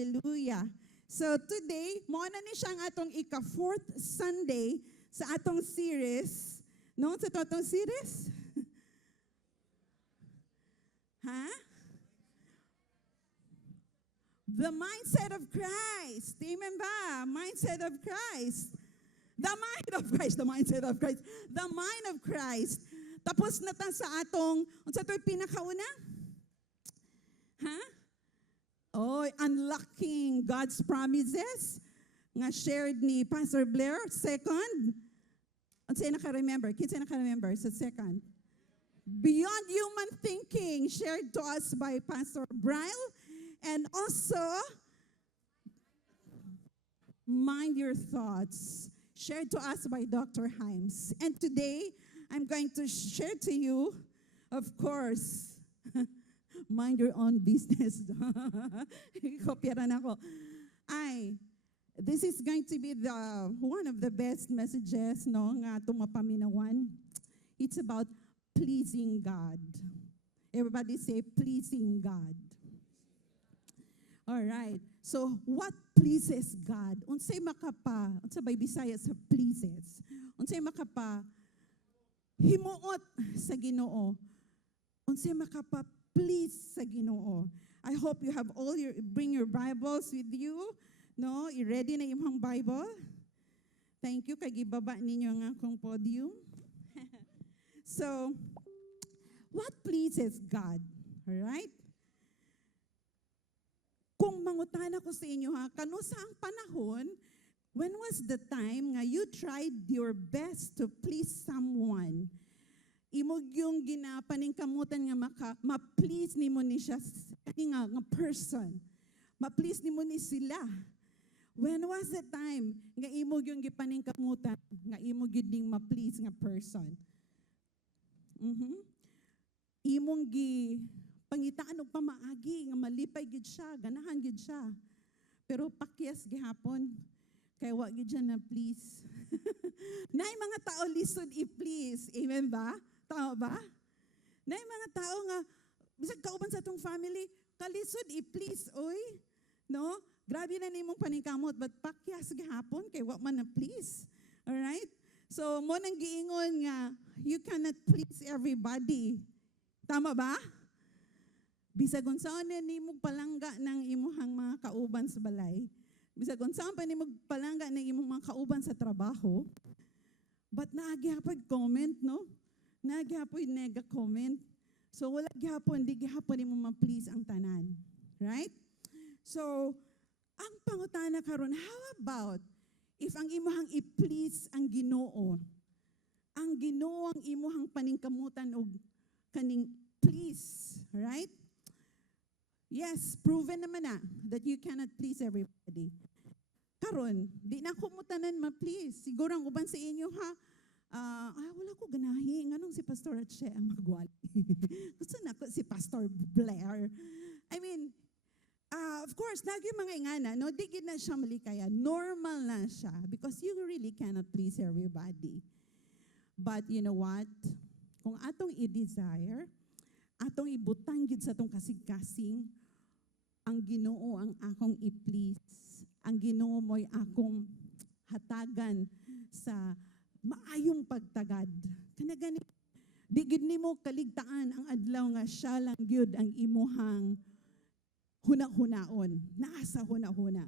Hallelujah. So today, mo na ni siyang atong ika-4th Sunday sa atong series. No? Sa atong series? Ha? The mindset of Christ. Amen ba? Mindset of Christ. The mind of Christ. The mindset of Christ. The mind of Christ. Tapos na ta sa atong, unsa to'y pinakauna? Ha? Oh, unlocking God's promises. Nga shared ni Pastor Blair. Second, unsay naka-remember? Kinsay naka-remember sa second? Beyond human thinking, shared to us by Pastor Bryle. And also, mind your thoughts, shared to us by Dr. Himes. And today, I'm going to share to you, of course, mind your own business. Kopyaran ako. This is going to be one of the best messages no, nga tumapaminawan. It's about pleasing God. Everybody say, pleasing God. All right. So, what pleases God? Unsay makapa, unsa bay Bisaya sa pleases? Unsay makapa himuot sa Ginoo? Unsay makapa please sa Ginoo? I hope you have bring your Bibles with you. No, i-ready na imong Bible. Thank you kay gibaba ninyo ang akong podium. So, what pleases God? All right? Kung mangutana ko sa inyo ha, kano sa ang panahon, when was the time nga you tried your best to please someone? Imog yung ginapaningkamutan nga ma-please nimo ni siya, nga person. Ma-please nimo ni sila. When was the time nga imog yung gipaningkamutan, nga imog yun ding ma-please nga person? Imong pangitaan og pamaagi nga malipay gid siya, ganahan gid siya. Pero pakyas gihapon kay wa gid siya na please. Nay mga tao lisod i-please. Amen ba? Tao ba? Nay mga tao nga bisag kauban sa atong family, kalisod i-please oy. No? Grabe na nimong paningkamot but pakyas gihapon kay wa man na please. All right? So mo nang giingon nga you cannot please everybody. Tama ba? Bisag unsaon ni mo palangga ng imuhang mga kauban sa balay. Bisag unsaon pa ni mo palangga ng imong mga kauban sa trabaho. But naagihapon comment, no? Naagihapon nega comment. So wala gihapon, di gihapon ni mo ma-please ang tanan. Right? So, ang pangutana karon, how about if ang imuhang i-please ang Ginoo? Ang Ginoo ang imuhang paningkamutan og kaning please, right? Yes, proven naman na that you cannot please everybody. Karon, di na ko mo tanan ma-please. Siguro ang uban sa inyo ha, wala ko ganahi. Nganong si Pastor Atche ang magwali. Gusto na ko si Pastor Blair. I mean, of course, nagyo mga ingana, no? Di gid na siya malikaya. Normal na siya because you really cannot please everybody. But you know what? Kung atong i-desire, atong ibutang gid sa atong kasing-kasing, ang Ginoo ang akong i-please. Ang Ginoo mo'y akong hatagan sa maayong pagtagad. Kanagani, di gid nimo kaligtaan ang adlaw nga siya lang gyud ang imuhang huna-hunaon. Naasa huna-huna.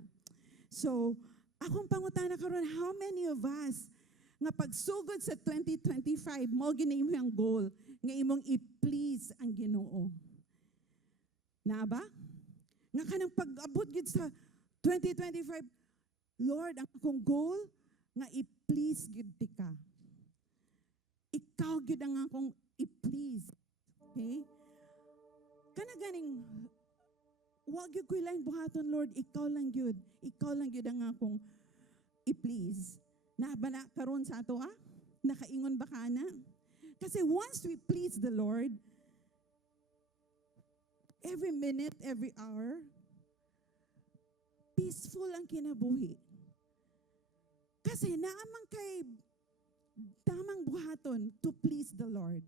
So, akong pangutana karon, how many of us nga pagsugod sa 2025 mo gini imong goal nga imong i-please ang Ginoo? Na ba? Nga kanang pag-abot gid sa 2025, Lord, ang akong goal nga i-please gid ti ka. Ikaw gid ang akong i-please. Okay? Kana ganing wag gyud ko laing buhaton, Lord, ikaw lang gyud. Ikaw lang gyud ang akong i-please. Na ba na karon sa ato Nakaingon ba ka na? Kasi once we please the Lord, every minute, every hour, peaceful ang kinabuhi. Kasi naamang kay tamang buhaton to please the Lord.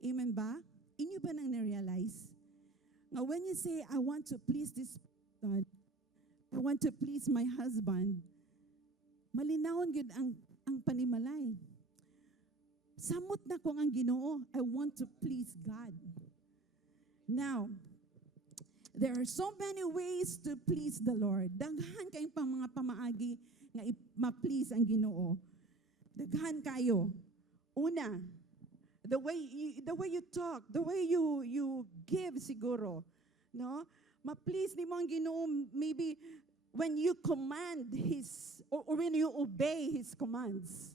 Amen ba? Inyo ba nang na-realize? Now, when you say, I want to please this person, I want to please my husband. Malinawon gyud ang panimalay. Samot na ko ang Ginoo. I want to please God. Now, there are so many ways to please the Lord. Daghan kayong pang mga pamaagi nga ma-please ang Ginoo. Daghan kayo. Una, the way you talk, the way you give siguro, no? Ma-please nimo ang Ginoo maybe when you command his or when you obey his commands.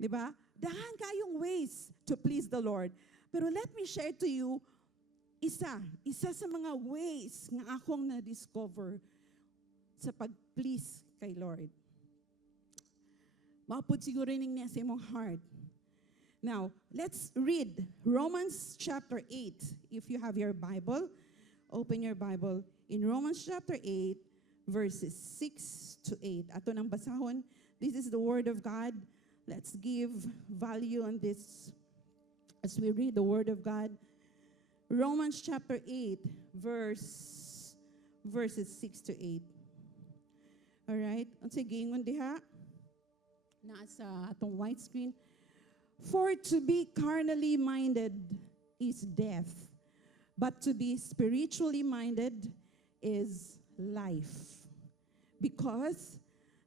'Di ba? Dahan kayong ways to please the Lord. Pero let me share to you isa sa mga ways nga akong na-discover sa pag-please kay Lord. Mapod siguro ning niya sa imong heart. Now, let's read Romans chapter 8. If you have your Bible, open your Bible in Romans chapter 8, verses 6 to 8. Ato nang basahon. This is the Word of God. Let's give value on this as we read the Word of God. Romans chapter 8, verses 6 to 8. Alright? Sige, ingon diha. Nasa atong white screen. For to be carnally minded is death, but to be spiritually minded is life. Because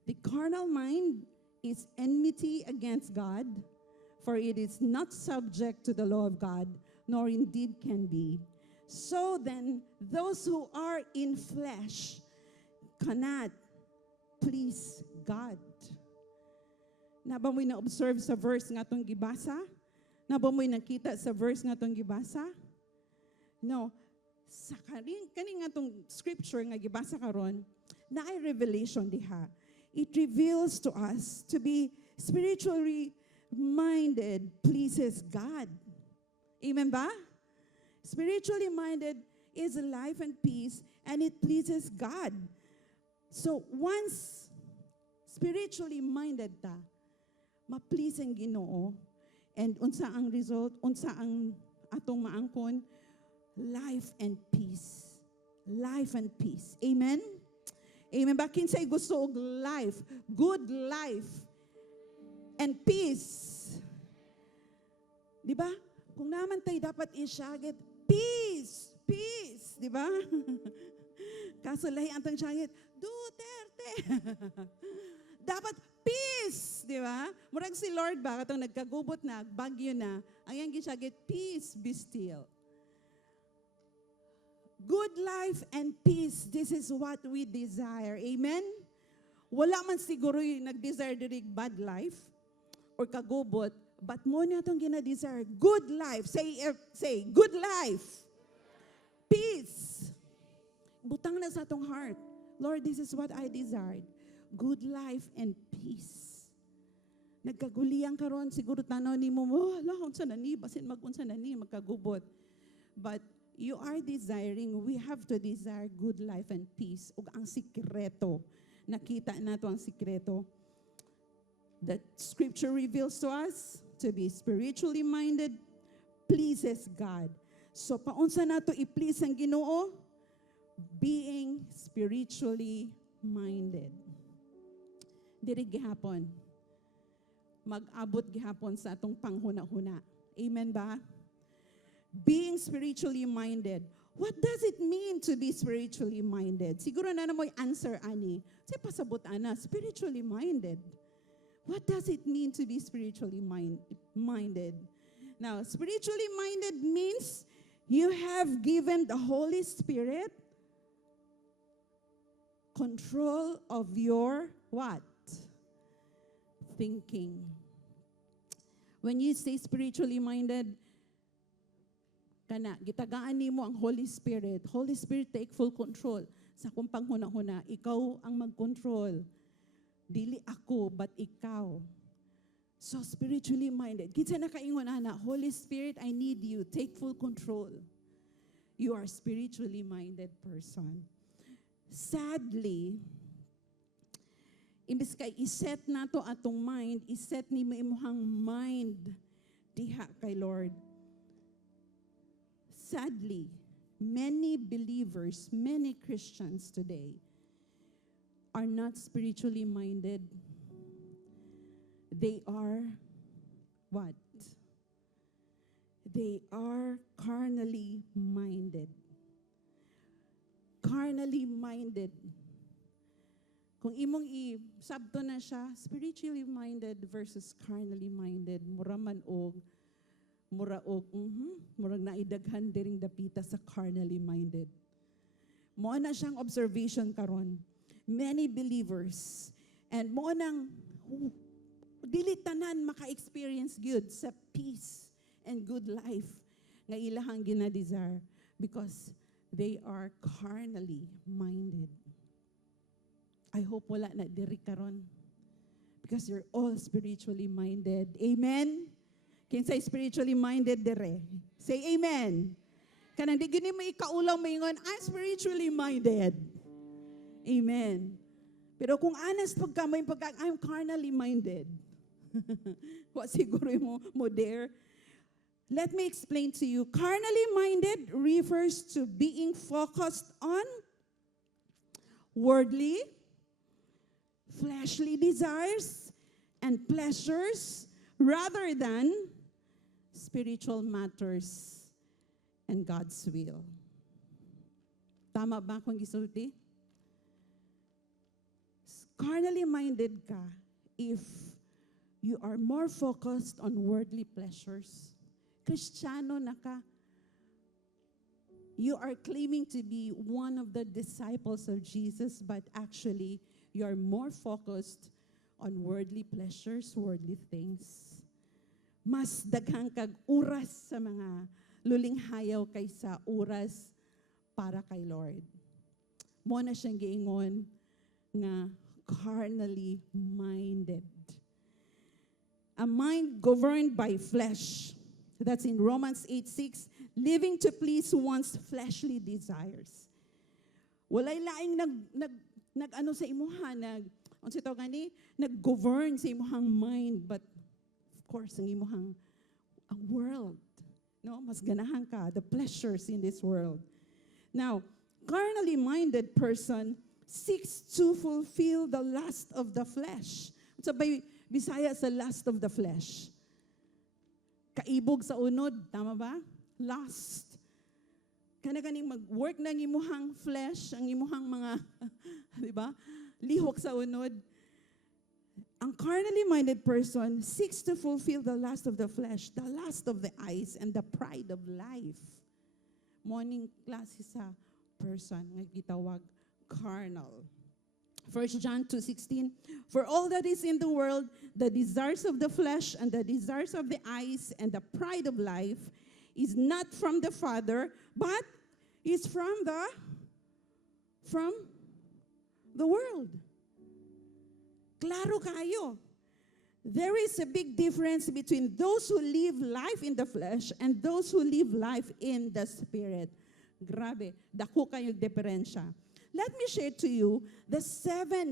the carnal mind is enmity against God, for it is not subject to the law of God, nor indeed can be. So then, those who are in flesh cannot please God. Naba mo'y na-observe sa verse nga itong gibasa? Naba mo'y nakita sa verse nga itong gibasa? No. Sa kaning nga itong scripture nga gibasa karon, na ay revelation diha. It reveals to us to be spiritually minded pleases God. Amen ba? Spiritually minded is a life and peace, and it pleases God. So once spiritually minded ta, ma-please ang Ginoo, and unsa ang result, unsa ang atong maangkon, life and peace. Life and peace. Amen? Amen ba? Kinsay gusto og life, good life, and peace. Di ba? Kung naman tayo dapat isyagit, peace, peace. Di ba? Kaso lahi antang syagit, Duterte. Dapat peace, di ba? Murag si Lord ba, katong nagkagubot na, bagyo na, ang yang gisyagit, peace, be still. Good life and peace, this is what we desire. Amen? Wala man siguro yung nag-desire diri bad life or kagubot, but mo na itong gina-desire, good life. Say, good life. Peace. Butang na sa atong heart. Lord, this is what I desired. Good life and peace. Nagkaguliang karon siguro tanaw nimo mo, unsa na ni basin magunsa na ni magkagubot. But you are desiring, we have to desire good life and peace. Ug ang sikreto, nakita nato ang sikreto. That scripture reveals to us to be spiritually minded pleases God. So paunsa nato i-please ang Ginoo? Being spiritually minded. Diri gihapon, mag-abot gihapon sa atong panghuna-huna. Amen ba? Being spiritually minded. What does it mean to be spiritually minded? Siguro na mo'y answer ani. Say pasabot ana, spiritually minded. What does it mean to be spiritually minded? Now, spiritually minded means you have given the Holy Spirit control of your what? Thinking. When you say spiritually minded, kana gitagaan nimo ang Holy Spirit. Holy Spirit take full control sa kung panghuna-huna. Ikaw ang mag-control. Dili ako, but ikaw. So spiritually minded. Kinsa na kaingon ana, Holy Spirit, I need you. Take full control. You are a spiritually minded person. Sadly, imbis kay iset nato atong mind, iset ni mo imong mind diha kay Lord. Sadly, many believers, many Christians today, are not spiritually minded. They are what? They are carnally minded. Carnally minded. Kung imong i-sabto na siya, spiritually minded versus carnally minded, mura man og, murag naidaghan diring dapita sa carnally minded. Mo na siyang observation karon. Many believers, and mo nang dili tanan maka-experience good sa peace and good life nga ilahang gina-desire because they are carnally minded. I hope wala na diri karon because you're all spiritually minded. Amen? Kinsay spiritually minded dire? Say amen. Kanang di gini mo ikaulaw maingon, I'm spiritually minded. Amen. Pero kung honest pag ka, I'm carnally minded. Wa siguro mo dare. Let me explain to you. Carnally minded refers to being focused on worldly, fleshly desires and pleasures rather than spiritual matters and God's will. Tama ba akong gisulti? Carnally minded ka if you are more focused on worldly pleasures. Kristiyano na ka. You are claiming to be one of the disciples of Jesus, but actually, you are more focused on worldly pleasures, worldly things. Mas daghang kag oras sa mga luling hayaw kaysa oras para kay Lord. Mo na siyang giingon nga carnally minded. A mind governed by flesh. That's in Romans 8:6, living to please one's fleshly desires. Walay laing nag-ano sa imuha, unsa to gani, nag-govern sa imuhang mind, but of course ang imuhang ang world, no, mas ganahan ka the pleasures in this world. Now, carnally minded person seeks to fulfill the lust of the flesh. So by Bisaya sa lust of the flesh. Kaibog sa unod, tama ba? Lust. Kana-kaning mag-work ng imuhang flesh, ang imuhang mga, di ba? Lihok sa unod. Ang carnally minded person seeks to fulfill the lust of the flesh, the lust of the eyes, and the pride of life. Morning klase sa person nga gitawag carnal. 1 John 2:16, for all that is in the world, the desires of the flesh and the desires of the eyes and the pride of life is not from the Father, but is from the world. Klaro kayo. There is a big difference between those who live life in the flesh and those who live life in the spirit. Grabe, dako kayo diferensya. Let me share to you the seven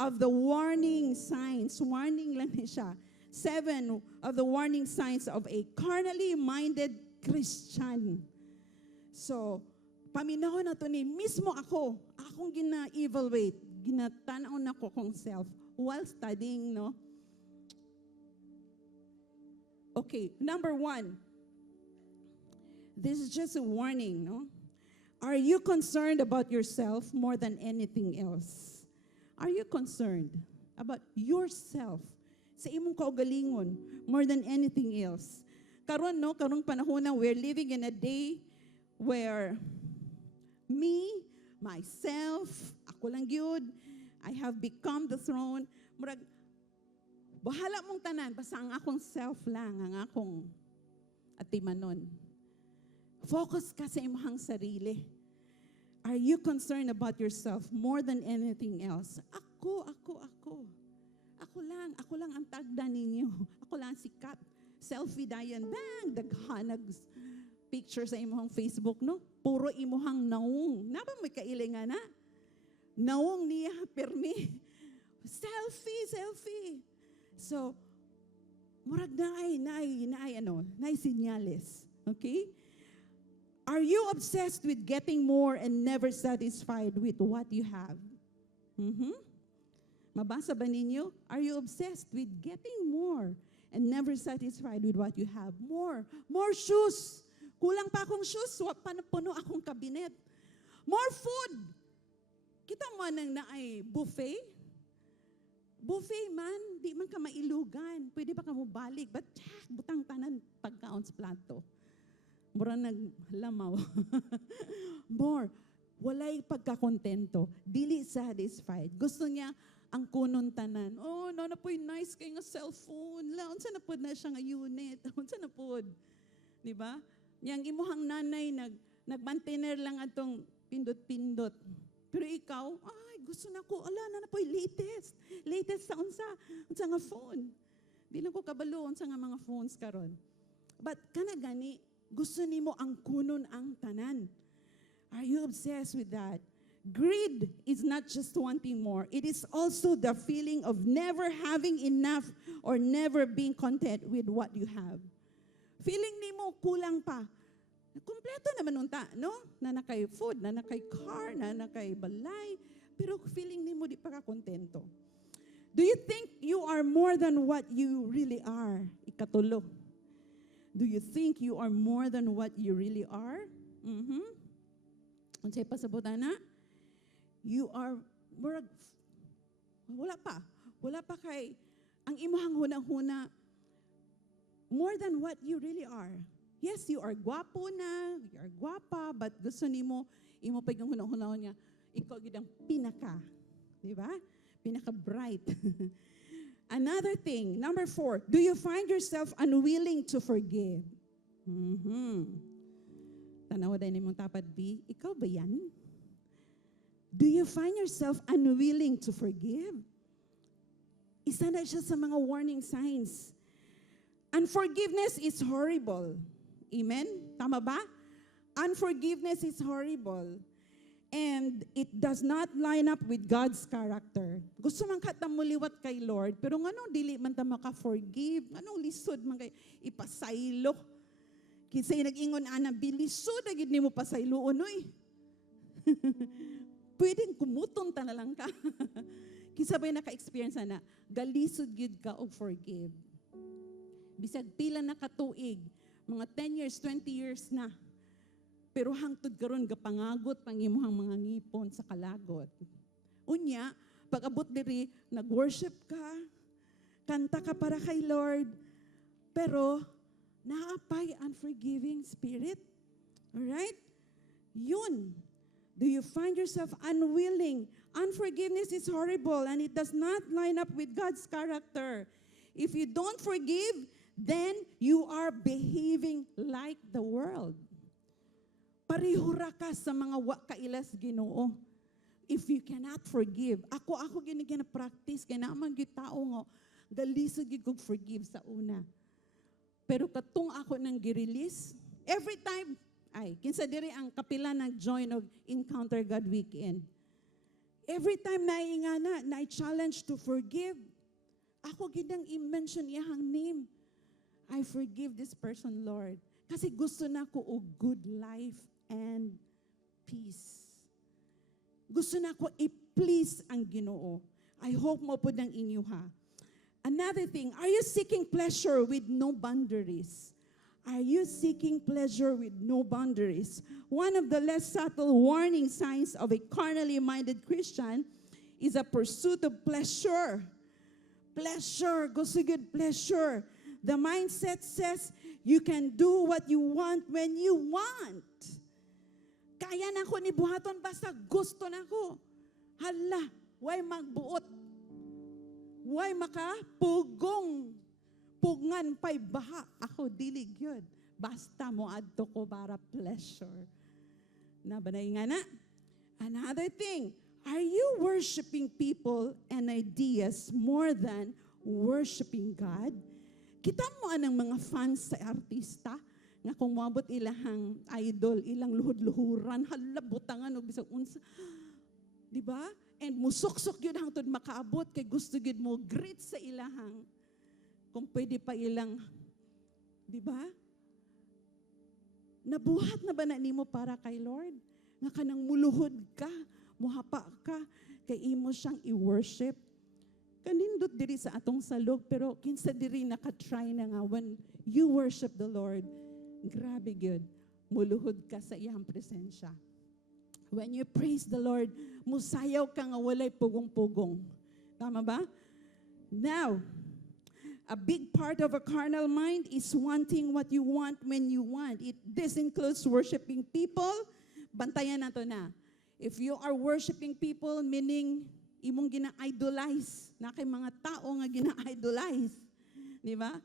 of the warning signs. Warning lang siya. 7 of the warning signs of a carnally minded Christian. So, paminahon na to ni mismo akong gina-evaluate, ginatanaw na ko kong self while studying, no? Okay, number 1. This is just a warning, no? Are you concerned about yourself more than anything else? Are you concerned about yourself sa imong kaugalingon more than anything else? Karon panahon na we're living in a day where me, myself, ako lang gyud, I have become the throne. Murag, bahala mong tanan, basta ang akong self lang, ang akong atimanon. Focus ka sa imong sarili. Are you concerned about yourself more than anything else? Ako lang ang tagda ninyo. Ako lang sikat. Selfie dayan, bang, daghanag picture sa imong Facebook, no? Puro imong naong. Naba may kailingan na? Naong niya, permi. Selfie. So, murag naay sinyales. Okay? Are you obsessed with getting more and never satisfied with what you have? Mhm. Mabasa ba ninyo? Are you obsessed with getting more and never satisfied with what you have? More. More shoes. Kulang pa akong shoes. Puno akong kabinet. More food. Kita mo nang naay buffet? Buffet man, di man ka mailugan. Pwede pa ka mo balik. But butang tanan pagkaon sa plato. Mura naglamaw. More. Walay pagkakontento. Dili satisfied. Gusto niya ang kunon tanan. Oh, na po'y nice kay nga cellphone. Unsa na pod na siya nga unit. Unsa na pod. Di ba? Yang imuhang nanay nag-maintainer lang atong pindot-pindot. Pero ikaw, ay, gusto na ko, na po'y latest. Latest sa unsa nga phone. Di lang ko kabalo, unsa nga mga phones karon. But kana gani, gusto nimo ang kunon ang tanan. Are you obsessed with that? Greed is not just wanting more. It is also the feeling of never having enough or never being content with what you have. Feeling nimo kulang pa. Kompleto naman unta, no? Na nakay food, na nakay car, na nakay balay, pero feeling nimo di pa ka kontento. Do you think you are more than what you really are? Ikatulo. Do you think you are more than what you really are? Unsay pasabutan na? You are wala pa kay ang imuhang hunang-huna more than what you really are. Yes, you are gwapo na, you are gwapa, but gusto nimo imo pa yung hunang-hunahon niya, ikaw gid ang pinaka, di ba? Pinaka bright. Another thing, number 4, do you find yourself unwilling to forgive? Tanawa din mong tapat B, ikaw ba yan? Do you find yourself unwilling to forgive? Isa na siya sa mga warning signs. Unforgiveness is horrible. Amen? Tama ba? Unforgiveness is horrible. And it does not line up with God's character. Gusto man ka tamuliwat kay Lord, pero ngano dili man ta maka-forgive, ngano lisod man kay ipasaylo. Kisay nag-ingon ana bilisod agid nimo pasayloon oy. Pwedeng kumuton ta na lang ka. Kisabay naka-experience na galisod gyud ka og forgive. Bisag pila na katuig, mga 10 years, 20 years na. Pero hangtod karon gapangagot pangimuhang mga ngipon sa kalagot. Unya, pag abot diri, nag-worship ka, kanta ka para kay Lord, pero naapay unforgiving spirit. Alright? Yun. Do you find yourself unwilling? Unforgiveness is horrible and it does not line up with God's character. If you don't forgive, then you are behaving like the world. Parihura ka sa mga wakailas Ginoo. If you cannot forgive, ako gina-practice, kaya naman yung tao nga, galisod yung kong forgive sa una. Pero katong ako nang girelease, every time, kinsa diri ang kapila nag-join og Encounter God Weekend. Every time naingana, na-challenge to forgive, ako ginang i-mention iyang name. I forgive this person, Lord. Kasi gusto na ko og good life and peace. Gusto na ko i-please ang Ginoo. I hope mo po ng inyo ha. Another thing, are you seeking pleasure with no boundaries? Are you seeking pleasure with no boundaries? One of the less subtle warning signs of a carnally minded Christian is a pursuit of pleasure. Pleasure, gusto good pleasure. The mindset says you can do what you want when you want. Kaya na ko ni buhaton basta gusto na ko. Hala, why magbuot? Why makapugong? Pugngan pa'y baha. Ako dili gyud. Basta mo adto ko para pleasure. Nabanay nga na. Another thing, are you worshiping people and ideas more than worshiping God? Kita mo anang mga fans sa artista nga kung mabot ilahang idol, ilang luhod-luhuran, halabutangan o bisag unsa. Di ba? And musuksok yun hangtod makaabot kay gusto yun mo greet sa ilahang. Kung pwede pa ilang, di ba? Nabuhat na ba na nimo para kay Lord? Nga kanang muluhod ka, muhapa ka, kay imo siyang i-worship. Kanindot diri sa atong salog, pero kinsa diri naka-try na nga when you worship the Lord, grabe gyud, muluhod ka sa iyang presensya. When you praise the Lord, musayaw ka nga walay pugong-pugong. Tama ba? Now, a big part of a carnal mind is wanting what you want when you want. This includes worshiping people. Bantayan nato na. If you are worshiping people, meaning imong gina-idolize, na kay mga tao nga gina-idolize. Di ba?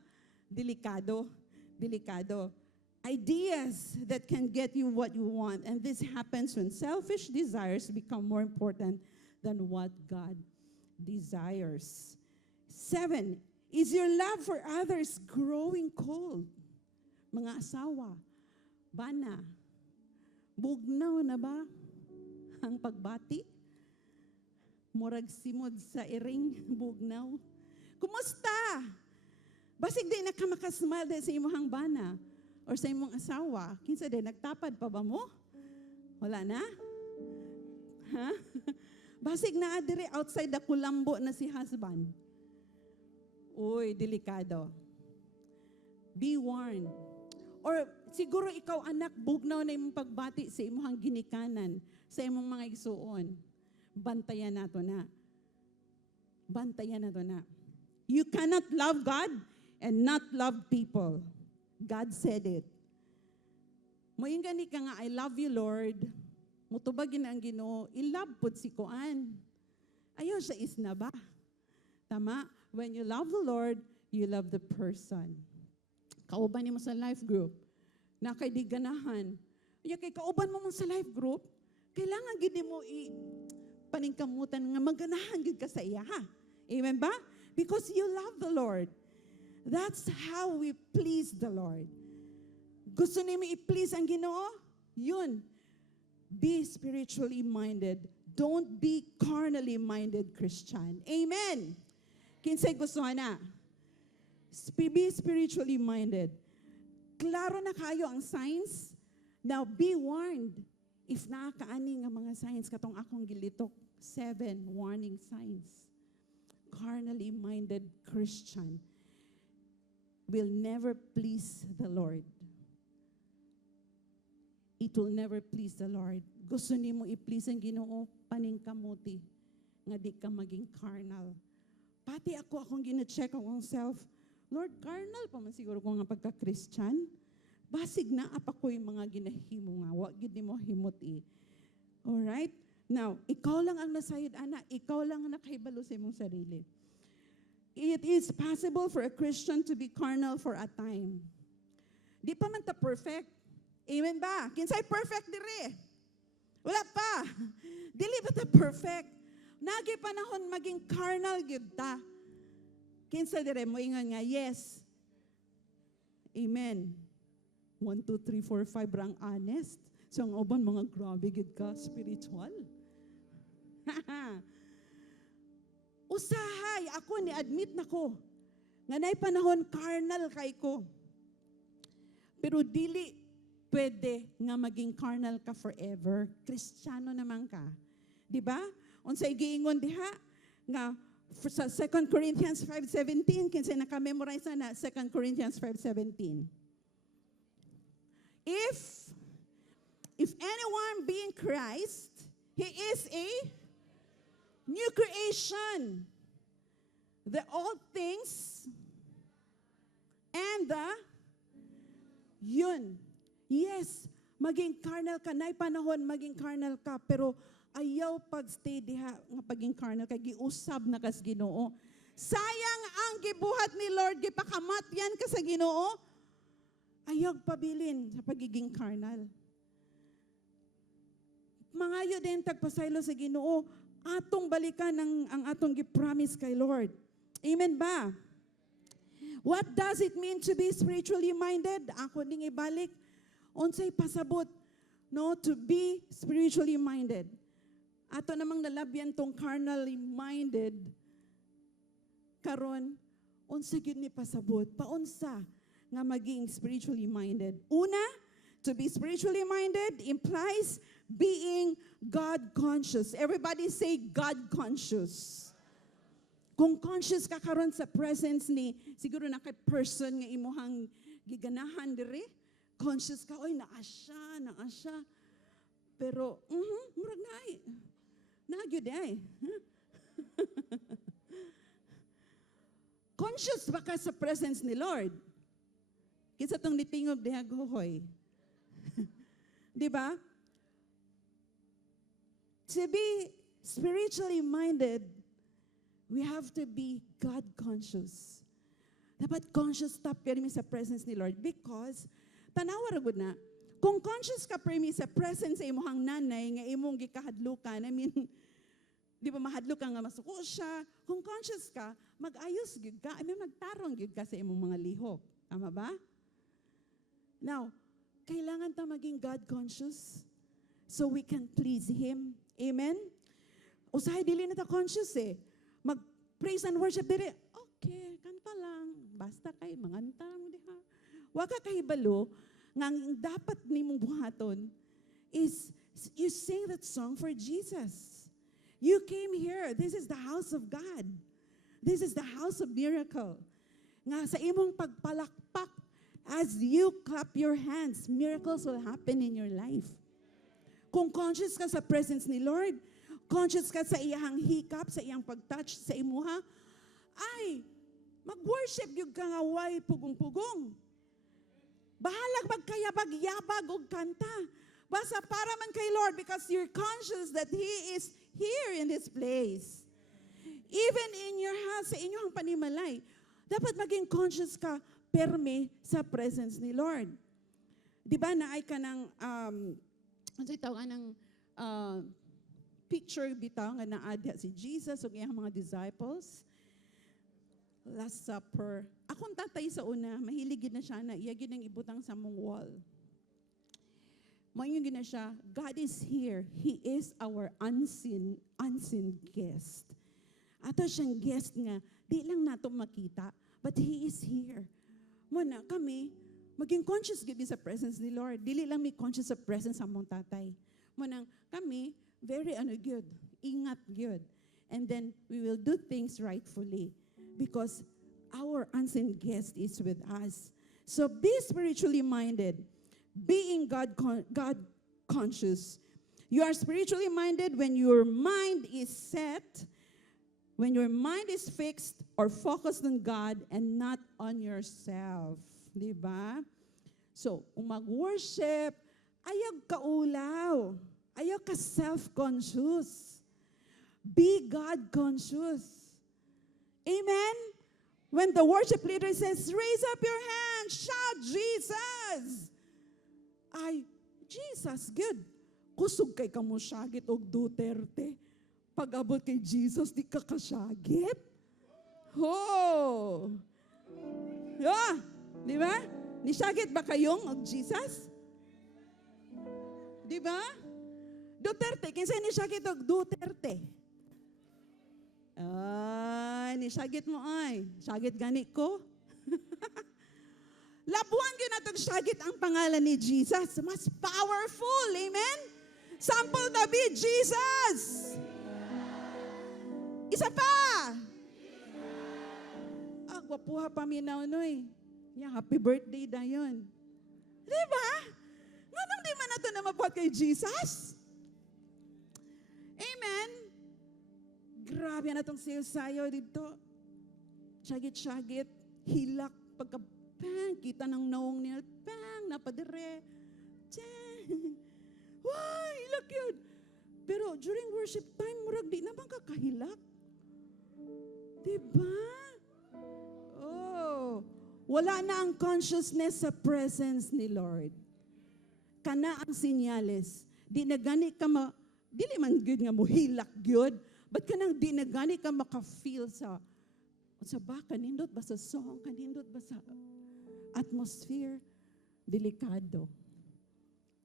Delikado. Delikado. Ideas that can get you what you want. And this happens when selfish desires become more important than what God desires. 7, is your love for others growing cold? Mga asawa, bana, bugnaw na ba ang pagbati? Murag simod sa iring, bugnaw. Kumusta? Basig di na ka makasmile sa imong bana or sa imong asawa. Kinsa din, nagtapad pa ba mo? Wala na? Ha? Basig na adire outside the kulambo na si husband. Uy, delikado. Be warned. Or siguro ikaw anak, bugnaw na imong pagbati sa imong ginikanan, sa imong mga igsuon. Bantayan nato na. Bantayan nato na. You cannot love God and not love people. God said it. Moing gani ka nga, I love you, Lord. Mutubagin ang Ginoo, i-love pod si Kuan. Ayaw siya isna ba? Tama? When you love the Lord, you love the person. Kauban mo sa life group, na kay di ganahan. Kaya kay kauban mo sa life group, kailangan gid mo paningkamutan nga maganahan gid ka sa iya, ha? Amen ba? Because you love the Lord. That's how we please the Lord. Gusto nimo i-please ang Ginoo? Yun. Be spiritually minded. Don't be carnally minded Christian. Amen. Kinsay gusto na? Be spiritually minded. Klaro na kayo ang signs. Now be warned. If nakakaani nga mga signs, katong akong gilitok, 7 warning signs. Carnally minded Christian will never please the Lord. It will never please the Lord. Gusto nimo i-please ang Ginoo, paningkamuti, nga di ka maging carnal. Pati akong gina-check akong self, Lord, carnal pa man siguro ko nga pagka-Christian. Basig na apakoy mga ginahimo nga, wag gid nimo himuti. Alright? Now, ikaw lang ang nasayod, anak. Ikaw lang ang nakahibalo sa imong sarili. It is possible for a Christian to be carnal for a time. Di pa man ta perfect. Amen ba? Kinsay perfect dire? Wala pa. Dili ba ta perfect? Nagi panahon maging carnal gyud ta. Kinsa dire mo ingon nga, yes. Amen. 1, 2, 3, 4, 5 rang honest. So ang uban mga grabe gyud ka spiritual. Usahay ako ni admit nako. Nga nay panahon carnal kay ko. Pero dili pwede nga maging carnal ka forever. Kristiyano naman ka. Di ba? Unsay giingon diha nga sa 2 Corinthians 5:17 kinsay naka-memorize na 2 Corinthians 5:17. If anyone be in Christ, he is a new creation. The old things and the yun. Yes, maging carnal ka. Nay panahon maging carnal ka, pero ayaw pag-stay diha nga paging carnal kay giusab na kas Ginoo. Sayang ang gibuhat ni Lord, gipakamatyan ka sa Ginoo. Ayaw pabilin sa pagiging carnal. Mangayo din tagpasaylo sa Ginoo, atong balikan ang atong gipromise kay Lord. Amen ba? What does it mean to be spiritually minded? Ako ding ibalik. Unsay pasabot, no, to be spiritually minded. Ato namang nalabyan tong carnally minded. Karon, unsa gyud ni pasabot? Paunsa nga maging spiritually minded? Una, To be spiritually minded implies being God-conscious. Everybody say God-conscious. Kung conscious ka karon sa presence ni, siguro na kay person nga imuhang giganahan dire, conscious ka, oy, naa siya. Pero, murag na ay. Nagyod ay. Conscious ba ka sa presence ni Lord? Kinsa tong nitingog diha gohoy. Di ba? To be spiritually minded, we have to be God-conscious. Dapat conscious ta pirmi sa presence ni Lord because tanawa ra gud na kung conscious ka pirmi sa presence sa imong nanay nga imong gikahadlukan, I mean, di ba mahadlok ka nga masuko siya, kung conscious ka, mag-ayos gyud ka, I mean magtarong gyud ka sa imong mga lihok. Tama ba? Now, kailangan ta maging God-conscious so we can please Him. Amen? Usahay dili na ta conscious eh. Mag-praise and worship dili. Okay, kanta lang. Basta kay mangantang diha. Wa ka kahibalo nga ang dapat nimong buhaton is you sing that song for Jesus. You came here. This is the house of God. This is the house of miracle. Nga sa imong pagpalakpak, as you clap your hands, miracles will happen in your life. Kung conscious ka sa presence ni Lord, conscious ka sa iyang hikap, sa iyang pag-touch sa imuha, ay, mag-worship yung kangaway pugong-pugong. Bahalag magkayabag-yabag o kanta. Basta para man kay Lord because you're conscious that He is here in this place. Even in your house, sa inyong panimalay, dapat maging conscious ka perme sa presence ni Lord. Di ba naay ka ng, ano tawag ng picture bitaw nga naadya si Jesus o iyang mga disciples. Last Supper. Akong tatay sa una, mahilig na siya na iyagin ang ibutang sa mong wall. Mayroon na siya, God is here. He is our unseen guest. Ato siyang guest nga, di lang nato makita, but He is here. Muna kami, maging conscious gid sa presence ni Lord. Dili lang mi conscious sa presence sa mong tatay. Muna kami, very good, ingat good. And then we will do things rightfully because our unseen guest is with us. So be spiritually minded, being God conscious. You are spiritually minded when your mind is set, when your mind is fixed or focused on God and not on yourself. Diba? So, kung mag-worship, ayaw kaulaw. Ayaw ka self-conscious. Be God-conscious. Amen? When the worship leader says, raise up your hand, shout, Jesus! Ay, Jesus, good. Kusog kay kamusyagit og Duterte. Pag-abot kay Jesus, di ka kasyagit. Oh! Yeah! Di ba? Nisyagit ba kayong og Jesus? Di ba? Duterte, kinsa nisyagit og Duterte? Ay, nisyagit mo ay. Syagit gani ko. Labuan yun natong syagit ang pangalan ni Jesus. Mas powerful. Amen? Sample David, Jesus! Isa pa! Gwapuha paminaw noy. Happy birthday na yun. Diba? Nganong di man nato na mapot kay Jesus? Amen? Grabe na itong sayo-sayo dito. Syagit-syagit, hilak, pagka-pang, kita ng naong niya, pang, napadire. Tiyang. Wow, hilak yun. Pero during worship time, murag di naman kakahilak. Diba? Oh, wala na ang consciousness sa presence ni Lord. Kana ang sinyales. Di na gani ka dili man good nga mo hilak gyud, but kanang di na gani ka maka-feel sa ba kanindot ba sa song, kanindot ba sa atmosphere, delikado.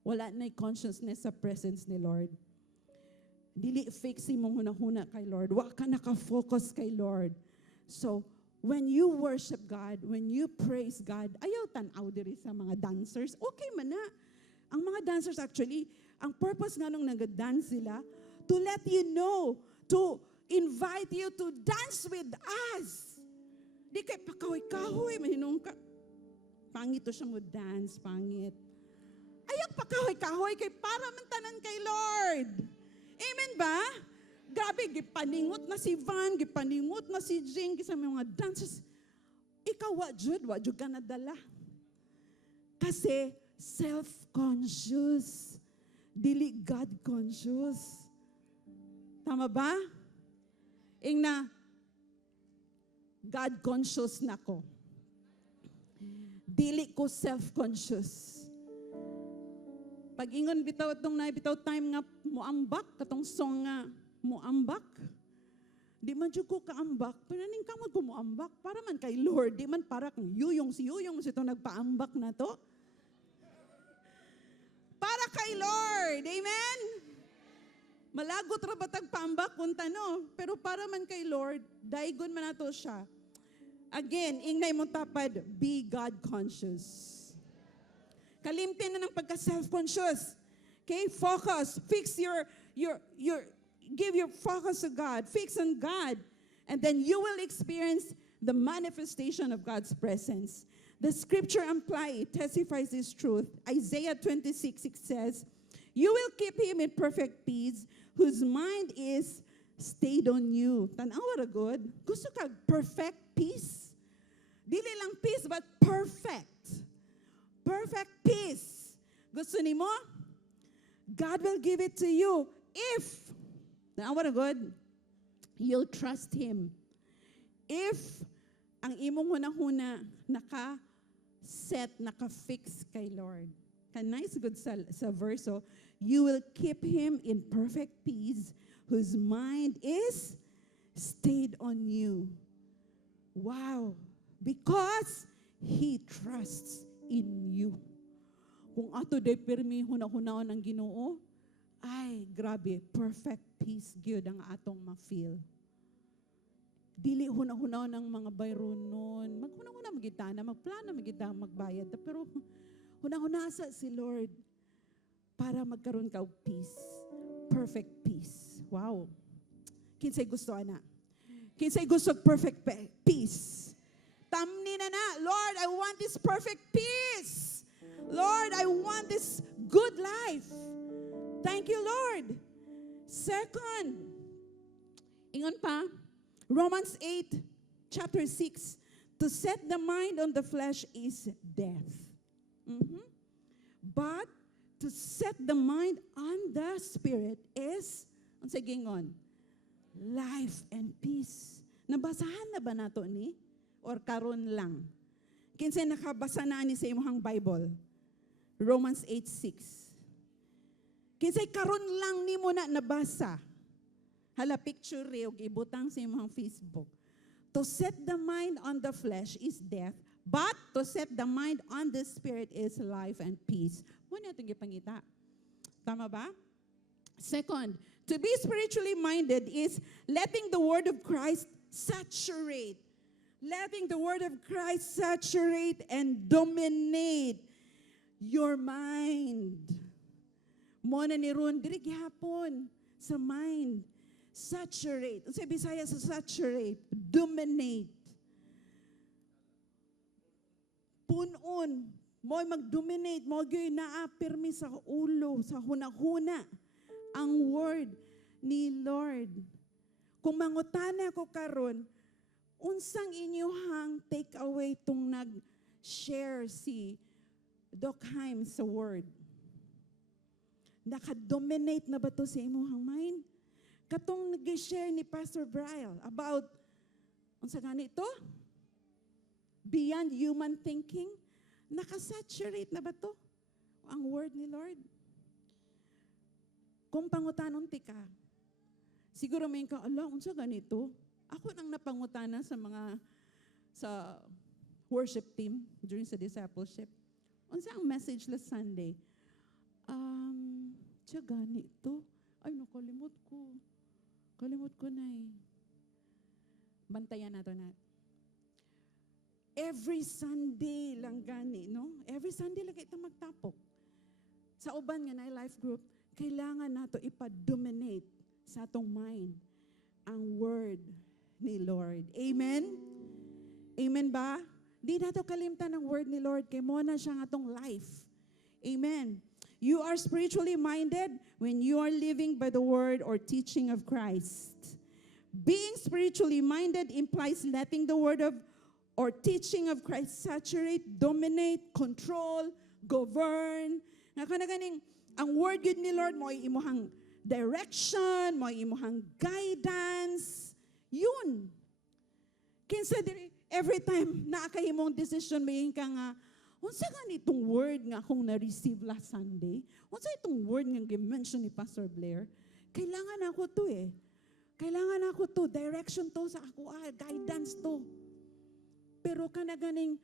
Wala na consciousness sa presence ni Lord. Dili fixing mong hunahuna kay Lord. Wa ka naka-focus kay Lord. So, when you worship God, when you praise God, ayaw tanaw diri sa mga dancers, okay man na. Ang mga dancers actually, ang purpose nga nung nag-dance sila, to let you know, to invite you to dance with us. Di kay pakahoy-kahoy, mahinong ka. Pangit to siya mo dance, pangit. Ayak pakahoy-kahoy kay para man tanan kay Lord. Amen ba? Grabe, gipaningot na si Van, gipaningot na si Jing, sa mga dancers. Ikaw, wa jud ka nadala. Kasi self-conscious. Dili God-conscious. Tama ba? Ingna, God-conscious na ko. Dili ko self-conscious. Pag ingon bitaw itong bitaw time nga muambak, katong song nga muambak, di man dyan ko kaambak, pero naning kamot ko muambak, para man kay Lord, di man para kang yuyong si itong nagpaambak na to. Para kay Lord, amen? Malagot ra batag paambak kung tano, pero para man kay Lord, daigon man nato siya. Again, ingnay mong tapad, be God-conscious. Kalimtin na ng pagka-self-conscious. Okay, focus, give your focus to God, fix on God, and then you will experience the manifestation of God's presence. The scripture implies, testifies this truth. Isaiah 26:6 says, "You will keep him in perfect peace, whose mind is stayed on you." Tanawa ra good. Gusto ka perfect peace? Dili lang peace, but perfect. Perfect peace. Gusto ni mo? God will give it to you if, tanawa ra good, you'll trust Him. If ang imong hunahuna naka-set, naka-fix kay Lord. Nice good sa verso, you will keep him in perfect peace, whose mind is stayed on you. Wow! Because he trusts in you. Kung ato day pirmi hunahunahon ang Ginoo, ay grabe, perfect peace gyud ang atong ma-feel. Dili hunahunahon ang mga bayronon. Maghunahuna magitana, magplano magita magbayad, pero hunahunasa si Lord para magkaroon ka og peace. Perfect peace. Wow. Kinsay gusto ana? Kinsay gusto perfect peace? Tamni na, Lord, I want this perfect peace. Lord, I want this good life. Thank you, Lord. Second, ingon pa, Romans 8, chapter 6, to set the mind on the flesh is death. But to set the mind on the spirit is, ang sigingon, life and peace. Nabasahan na ba nato ni? Or karon lang? Kinsay nakabasa na ni sa imong Bible? Romans 8:6. Kinsay karon lang nimo na nabasa? Hala picture og ibutang sa imong Facebook. To set the mind on the flesh is death, but to set the mind on the spirit is life and peace. Mo na itong gipangita. Tama ba? Second, to be spiritually minded is letting the word of Christ saturate. Letting the word of Christ saturate and dominate your mind. Mo na ni Ron, diri gihapon sa mind. Saturate. Sa Bisaya sa saturate, dominate. Punon, mo mag-dominate, mo gyud naapirmi sa ulo, sa hunahuna ang word ni Lord. Kung mangutana ko karon, unsang inyuhang take away tung nag-share si Doc Haim sa word? Naka-dominate na ba to sa inyuhang mind? Katong nag-share ni Pastor Brian about, unsa gani ito? Beyond human thinking? Naka-saturate na ba to? Ang word ni Lord? Kung pangutanon ti ka, siguro may ka, ala, unsa ganito? Ako nang napangutana sa worship team during sa discipleship. Unsa ang message last Sunday? Siya ganito. Ay, nakalimot ko. Kalimot ko na eh. Bantayan nato na. Every Sunday lang gani, no? Every Sunday lang kita magtapok. sa uban nga na life group, kailangan nato ipa-dominate sa atong mind ang word ni Lord. Amen? Amen ba? Di nato kalimtan ang word ni Lord, kay mo na siya nga atong life. Amen. You are spiritually minded when you are living by the word or teaching of Christ. Being spiritually minded implies letting the word of or teaching of Christ saturate, dominate, control, govern. Nakaganing, ang word yun ni Lord mo ay imuhang direction, mo ay imuhang guidance. Yun. Kinsa diri, every time na akahimong decision, mayin ka nga, unsa nga nitong word nga akong na-receive last Sunday? Unsa itong word nga gi-mention ni Pastor Blair? Kailangan ako to eh. Kailangan ako to. Direction to sa ako. Guidance to. Pero ka na ganing,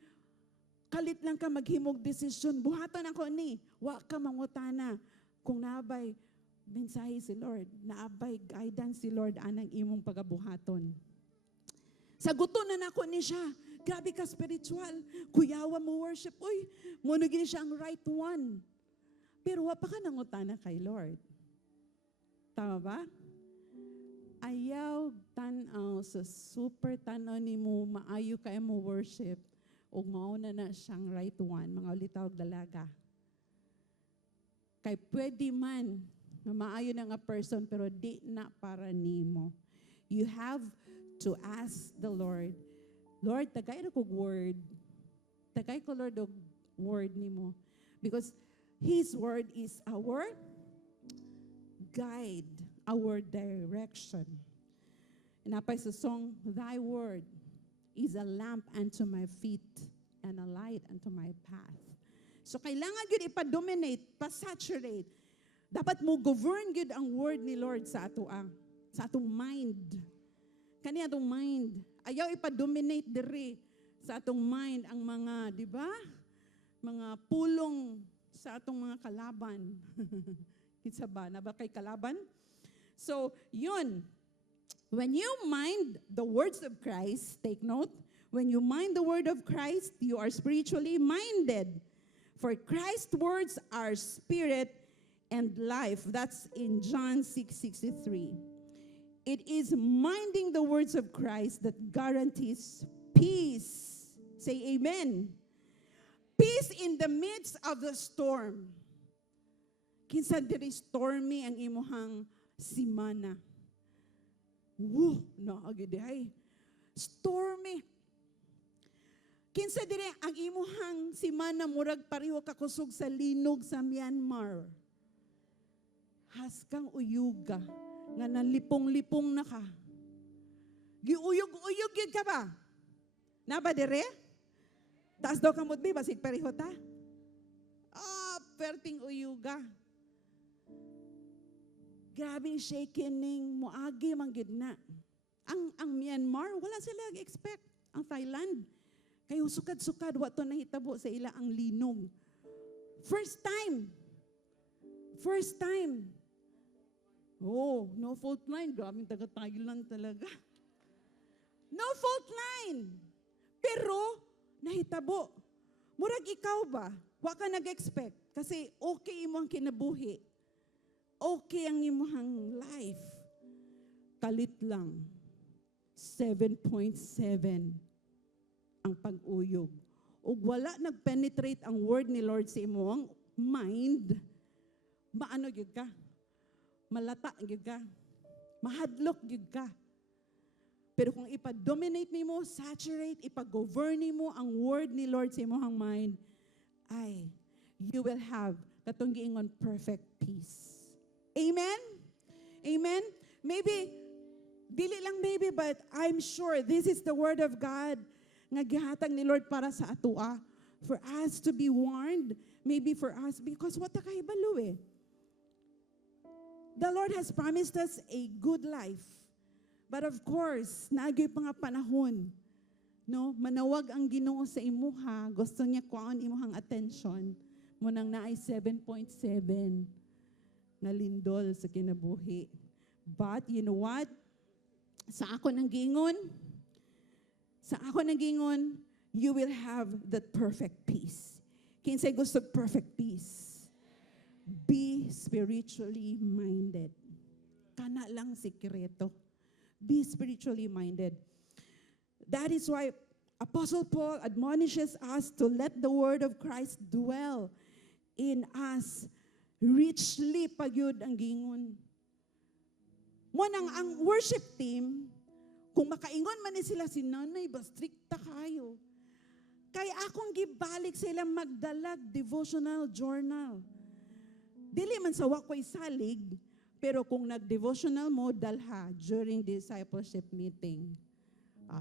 kalit lang ka maghimog decision. Buhatan ako ni. Wa ka mangutana. Kung naabay, mensahe si Lord. Naabay, guidance si Lord anang imong pagabuhaton. Saguton na nako ni siya. Grabe ka spiritual. Kuyawa mo worship. Uy, monogin siya ang right one. Pero wa pa ka nangutana kay Lord. Tama ba? Ayaw tanaw sa super tanaw ni mo, maayo kay mo worship, o mauna na siyang right one, mga ulitaw dalaga. Kay pwede man, na maayo na nga person, pero di na para nimo. You have to ask the Lord, Lord, tagay na kong word. Tagay ko, Lord, og word ni mo. Because His word is our guide, our direction. Napay sa song, Thy word is a lamp unto my feet and a light unto my path. So kailangan yun ipa-dominate, pa-saturate. Dapat mo govern yun ang word ni Lord sa atong mind. Kani atong mind. Ayaw ipa-dominate diri sa atong mind ang mga, di ba? Mga pulong sa atong mga kalaban. Kitsa ba? Na ba kay kalaban? So, yun. When you mind the words of Christ, take note, when you mind the word of Christ, you are spiritually minded. For Christ's words are spirit and life. That's in John 6:63. It is minding the words of Christ that guarantees peace. Say amen. Peace in the midst of the storm. Kinsa diri stormy ang imuhang simana. Naagid stormy. Kinsa diri ang imuhang simana murag pareho ka kusog sa linog sa Myanmar. Haskang uyuga nga nalipong-lipong na ka. Giuyog-uyog yun ka ba? Naba dire? Taas daw kamot bi, basig pareho ta? Perting uyuga. Grabing shakening, muagi manggid na. Ang Myanmar, wala sila expect. Ang Thailand, kayo sukad-sukad, wato nahitabo sa ila ang linog. First time. Oh, no fault line. Grabing taga-Thailand talaga. No fault line. Pero, nahitabo. Murag ikaw ba? Wa ka nag-expect. Kasi okay imo ang kinabuhi. Okay ang imong life. Kalit lang. 7.7 ang pag-uyog. Ug wala nag-penetrate ang word ni Lord sa imong mind. Maano gyud ka? Malata gyud ka. Mahadlok gyud ka. Pero kung ipa-dominate nimo, saturate, ipa-govern nimo ang word ni Lord sa imong mind, ay you will have katong giingon perfect peace. Amen? Amen? Maybe, dili lang maybe, but I'm sure this is the word of God nga gihatag ni Lord para sa atua. For us to be warned, maybe for us, because what ta kahibalo eh. The Lord has promised us a good life. But of course, naagay pa nga panahon, no? Manawag ang Ginoo sa imuha, gusto niya kuan imuhang attention, mo nang naay 7.7 na lindol sa kinabuhi. But you know what? Sa ako nang gingon, you will have that perfect peace. Kinsay gusto perfect peace? Be spiritually minded. Kana lang sikreto. Be spiritually minded. That is why Apostle Paul admonishes us to let the word of Christ dwell in us richly pagyud ang gingon. Mo nang ang worship team, kung makaingon man ni sila si nanay, ba strikta kayo. Kay akong gibalik sila magdalag devotional journal. Dili man sa wakoy salig, pero kung nag-devotional mo, dalha during discipleship meeting.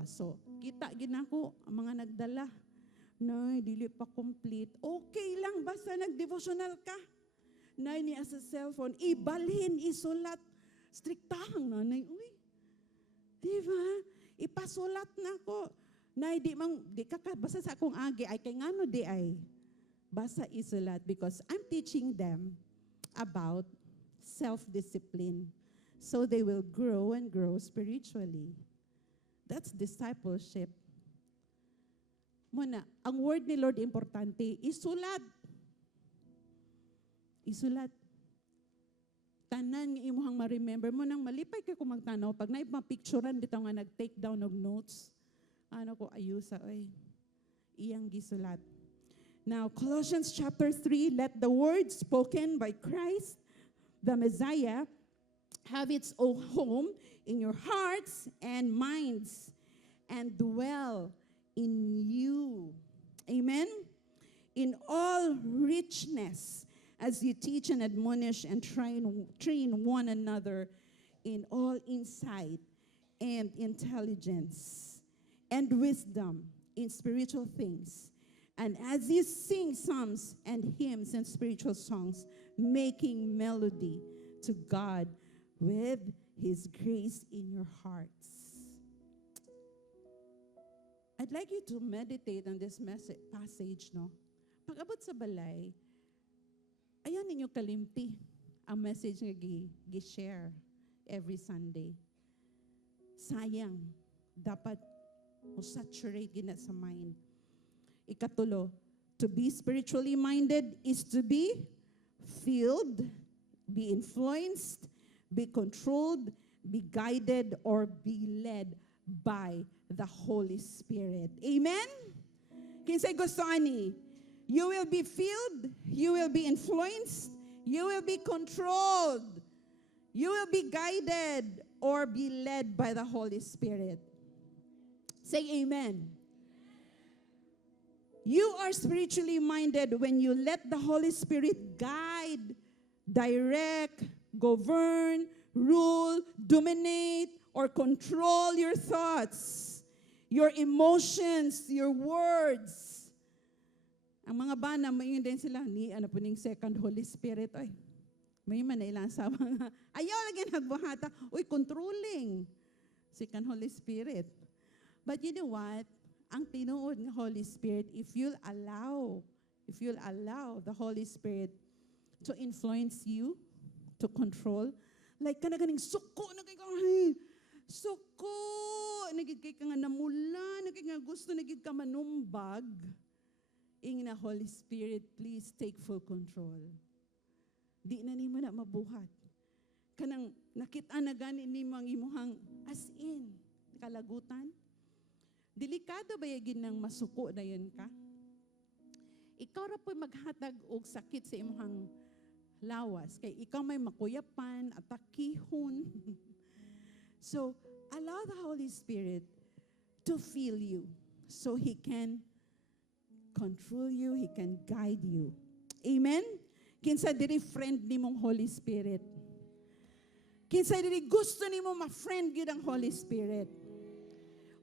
So, kita ginako ang mga nagdala. Nay, dili pa complete. Okay lang, basta nag-devotional ka. Nay, niya sa cellphone, ibalhin, isulat. Striktahang nanay, uy. Diba? Ipasulat na ko. Nay, di ka basta sa akong agi, ay kay ngano di ay. Basta isulat because I'm teaching them about self-discipline so they will grow and grow spiritually. That's discipleship. Muna, ang word ni Lord importante, isulat. Isulat. Tanan nga imuhang ma-remember mo nang malipay ka kung magtanaw. Pag naipapicturean dito nga nag-take down of notes, ano ko ayusa, oy. Iyang gisulat. Now, Colossians chapter 3, let the word spoken by Christ, the Messiah, have its own home in your hearts and minds and dwell in you. Amen? In all richness, as you teach and admonish and train one another in all insight and intelligence and wisdom in spiritual things. And as you sing psalms and hymns and spiritual songs, making melody to God with His grace in your hearts. I'd like you to meditate on this passage, no? Pag-abot sa balay, ayaw ninyo kalimti ang message nga gi-share every Sunday. Sayang, dapat mo-saturate gina sa mind. Ikatulo, to be spiritually minded is to be filled, be influenced, be controlled, be guided, or be led by the Holy Spirit. Amen? Kinsay gusto ani? You will be filled, you will be influenced, you will be controlled, you will be guided, or be led by the Holy Spirit. Say amen. You are spiritually minded when you let the Holy Spirit guide, direct, govern, rule, dominate, or control your thoughts, your emotions, your words. Ang mga bana, mayon din sila, ni ano po ning second Holy Spirit, ay, may man na ilang sa mga, ayaw lagi nagbuhata, uy, controlling, second Holy Spirit. But you know what? Ang tinuod ng Holy Spirit, if you'll allow the Holy Spirit to influence you, to control, like ka na ganing suko, nagay ka, suko, nagig kay ka nga namula, nagig nga gusto, nagig ka manumbag, ing na Holy Spirit, please take full control. Di na nimo na mabuhat. Kanang nakita na gani nimo ang imuhang as in, kalagutan, delikado ba yagin ng masuko na yun ka? Ikaw ra po'y maghatag og sakit sa imong lawas. Kay ikaw may makuyapan, atakihon. So, allow the Holy Spirit to fill you so He can control you, He can guide you. Amen? Kinsa diri friend ni mong Holy Spirit. Kinsa diri gusto ni mo ma-friend gyud ang Holy Spirit.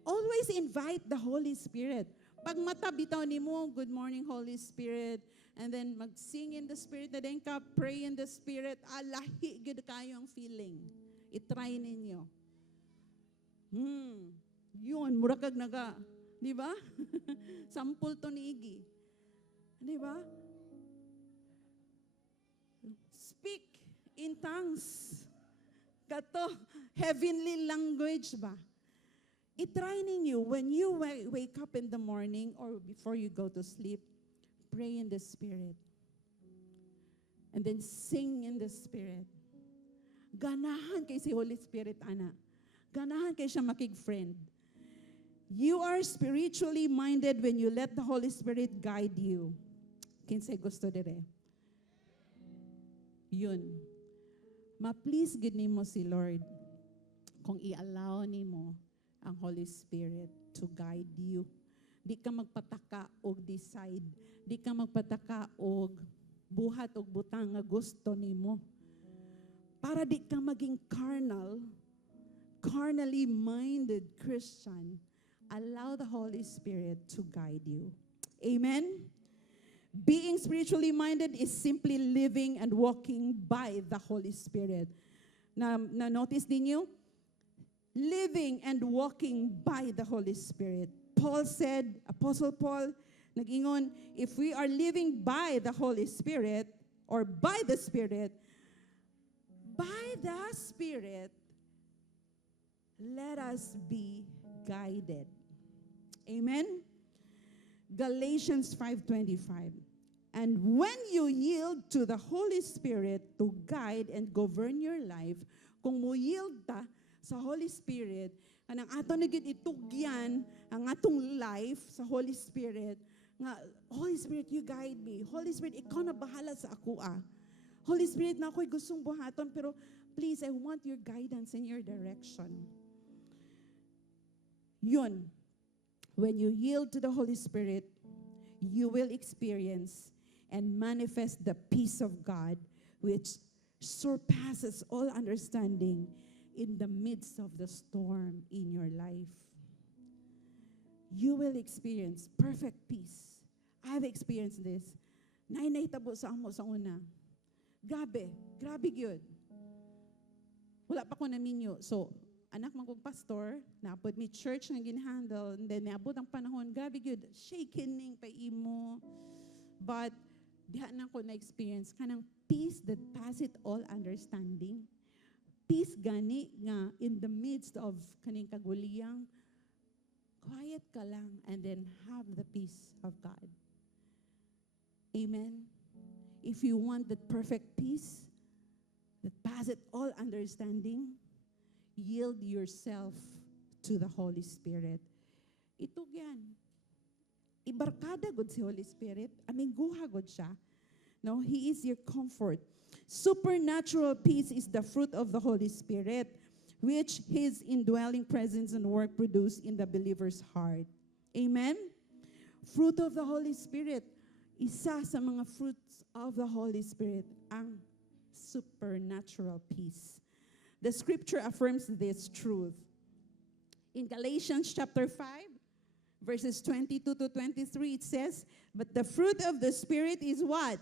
Always invite the Holy Spirit. Pag mata bitaw nimo, good morning Holy Spirit, and then mag-sing in the Spirit, na din ka, pray in the Spirit, alahi gud kayo ang feeling. I-try ninyo. Yun, murakag naga. Di ba? Sampul to ni Iggy. Di ba? Speak in tongues. Kato, heavenly language ba? I-try ninyo when you wake up in the morning or before you go to sleep, pray in the Spirit. And then sing in the Spirit. Ganahan kay si Holy Spirit, ana. Ganahan kay siya makig-friend. You are spiritually minded when you let the Holy Spirit guide you. Kinsay gusto dire. Yun. Ma-please gid nimo si Lord kung i-allow nimo ang Holy Spirit to guide you. Di ka magpataka og decide. Di ka magpataka og buhat og butang nga gusto nimo. Para di ka maging carnally minded Christian, allow the Holy Spirit to guide you. Amen? Being spiritually minded is simply living and walking by the Holy Spirit. Na-notice ninyo? Living and walking by the Holy Spirit. Paul said, Apostle Paul, nag-ingon, if we are living by the Holy Spirit, or by the Spirit, let us be guided. Amen? Galatians 5:25. And when you yield to the Holy Spirit to guide and govern your life, kung mo yield ta sa Holy Spirit, anang ato na gid itugyan ang atong life sa Holy Spirit, nga, Holy Spirit, you guide me. Holy Spirit, ikaw na bahala sa ako Holy Spirit, na ako'y gustong buhaton, pero please, I want your guidance and your direction. Yun. When you yield to the Holy Spirit, you will experience and manifest the peace of God, which surpasses all understanding in the midst of the storm in your life. You will experience perfect peace. I have experienced this. Nainahitabo sa amo sa una. Grabe gyud. Wala pa ko naminyo. So, anak man kong pastor, naapod mi church nga ginhandle, and then naabot ang panahon, grabe gyud, shaking pa imo. But diha na ko na-experience kanang peace that passeth all understanding. Peace gani nga in the midst of kaning kaguliyang, quiet ka lang and then have the peace of God. Amen? If you want that perfect peace that passeth all understanding, yield yourself to the Holy Spirit. Ito yan. Ibarkada god si Holy Spirit. Guha god siya. No, He is your comfort. Supernatural peace is the fruit of the Holy Spirit, which His indwelling presence and work produce in the believer's heart. Amen? Fruit of the Holy Spirit. Isa sa mga fruits of the Holy Spirit, ang supernatural peace. The scripture affirms this truth. In Galatians chapter 5, verses 22 to 23, it says, but the fruit of the Spirit is what?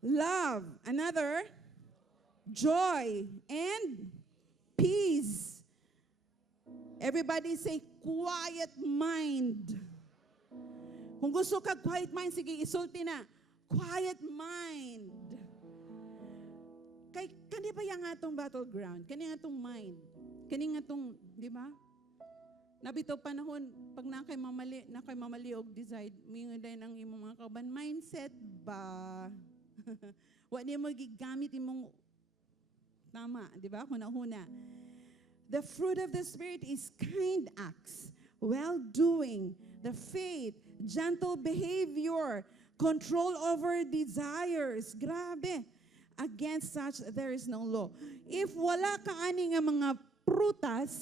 Love. Another, joy and peace. Everybody say, quiet mind. Kung gusto ka quiet mind, sige, isulti na. Quiet mind. Kani ba yung atong battleground? Kani nga atong mind? Kani nga atong, di ba? Nabito panahon, pag nakay mamali og decide, mingon day ng imong mga kauban, mindset ba? Wa niya mo gigamit imong tama, di ba? Huna-huna. The fruit of the Spirit is kind acts, well-doing, the faith, gentle behavior, control over desires. Grabe. Against such, there is no law. If wala ka ani nga mga prutas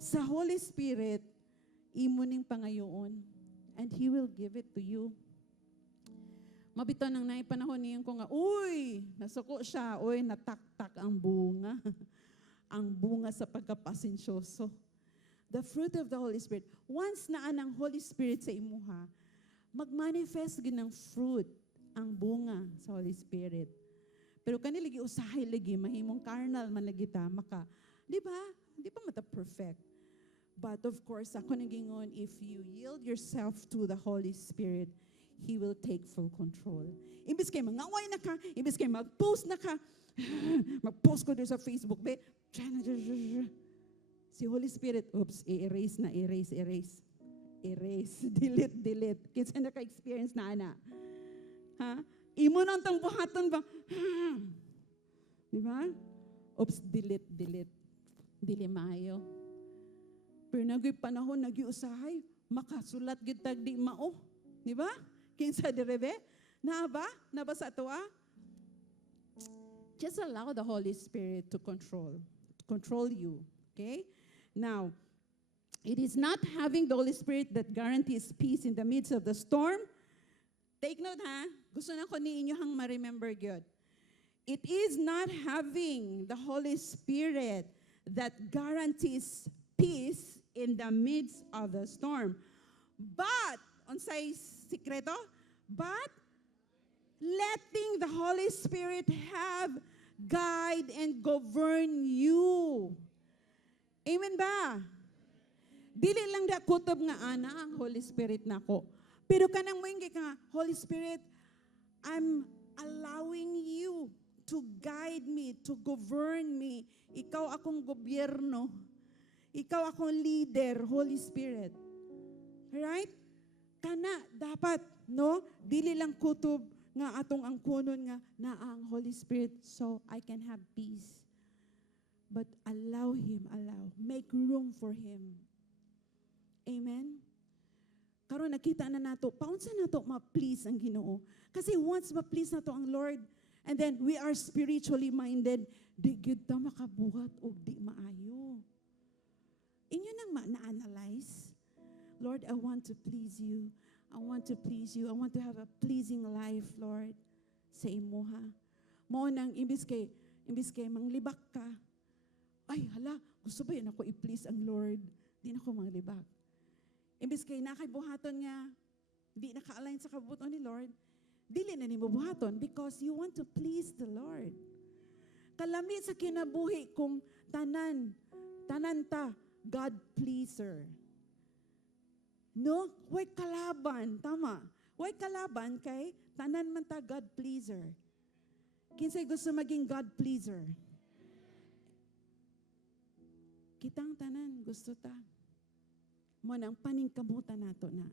sa Holy Spirit, imo ning pangayoon, and He will give it to you. Mabito nang naipanahon niyon ko nga, uy, nasuko siya, uy, nataktak ang bunga. Ang bunga sa pagkapasensyoso. The fruit of the Holy Spirit. Once na anang Holy Spirit sa imuha, mag-manifest ginang fruit ang bunga sa Holy Spirit. Pero kaniligi usahay lagi, mahimong carnal man lagi ta, maka, di ba? Di pa mata perfect. But of course, ako nagingon, if you yield yourself to the Holy Spirit, He will take full control. Imbis kayo mangaway na ka, imbis kayo mag-post na ka, mag-post ko doon sa Facebook, be, si Holy Spirit, oops, erase, delete. Kinsa na ka-experience na ana? Ha? Imo nang tang buhaton ba? Di ba? Oops, delete. Dili maayo. Pero nagyoy panahon, nagyusahay, makasulat gid tag di mao. Di ba? Kinsa direbe? Na ba? Nabasa to ah? Just allow the Holy Spirit to control you. Okay? Now, it is not having the Holy Spirit that guarantees peace in the midst of the storm. Take note ha. Gusto na ko ni inyo hang ma-remember gyud. It is not having the Holy Spirit that guarantees peace in the midst of the storm. But, unsay sikreto? But, letting the Holy Spirit have guide and govern you. Amen ba? Dili lang da kutob nga ana ang Holy Spirit nako. Pero kanang moingi ka, Holy Spirit, I'm allowing you to guide me, to govern me. Ikaw akong gobyerno. Ikaw akong leader, Holy Spirit. Right? Kana dapat, no? Dili lang kutob nga atong ang kunon nga na ang Holy Spirit so I can have peace. But allow Him, make room for Him. Amen? Karon nakita na nato, paunsa nato ma-please ang Ginoo. Kasi once ma-please nato ang Lord, and then we are spiritually minded, di gyud ta makabuhat og di maayo. Inyo nang na-analyze, Lord, I want to please you. I want to please you. I want to have a pleasing life, Lord, sa imo ha. Mao nang imbis kay manglibak ka. Ay, hala, gusto ba yun ako i-please ang Lord? Di na ko manglibak. Imbis kay nakay buhaton nga, di naka-align sa kabuton ni Lord, dili na nimo buhaton because you want to please the Lord. Kalami sa kinabuhi kung tanan ta, God pleaser. No? Way kalaban. Tama. Way kalaban kay tanan man ta God pleaser. Kinsay gusto maging God pleaser? Kitang tanan gusto ta. Mo nang paningkamutan nato na.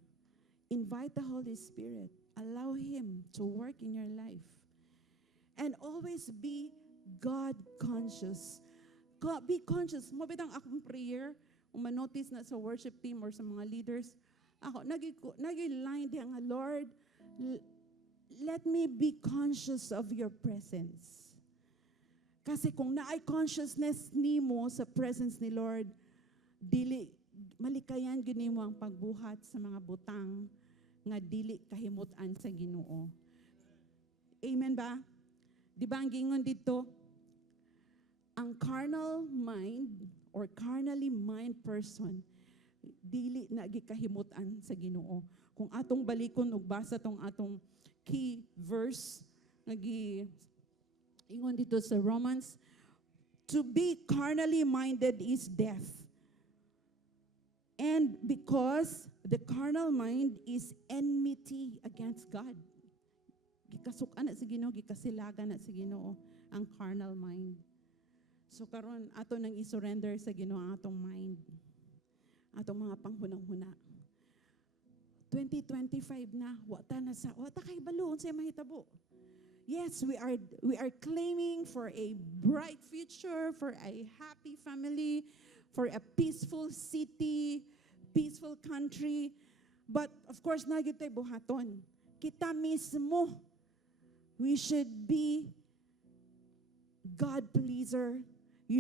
Invite the Holy Spirit. Allow Him to work in your life. And always be God conscious. Be conscious. Mo bitang akong prayer, manotice na sa worship team or sa mga leaders, ako, nag-line diya nga, Lord, let me be conscious of your presence. Kasi kung naay consciousness nimo sa presence ni Lord, dili, malikayan gini mo ang pagbuhat sa mga butang nga dili kahimutan sa Ginoo. Amen ba? Di ba ang gingon dito, ang carnal mind or carnally mind person, dili na gikahimutan sa Ginoo. Kung atong balikon ug basa tong atong key verse ingon dito sa Romans, to be carnally minded is death. And because the carnal mind is enmity against God. Gikasukan na sa Ginoo, gikasilagan na sa Ginoo ang carnal mind. So karon ato nang i-surrender sa Ginoo ang atong mind. Atong mga panghunang-huna. 2025 na, wata kay balo unsay mahitabo. Yes, we are claiming for a bright future, for a happy family, for a peaceful city, peaceful country. But of course, nagyud tay buhaton. Kita mismo, we should be God pleaser. We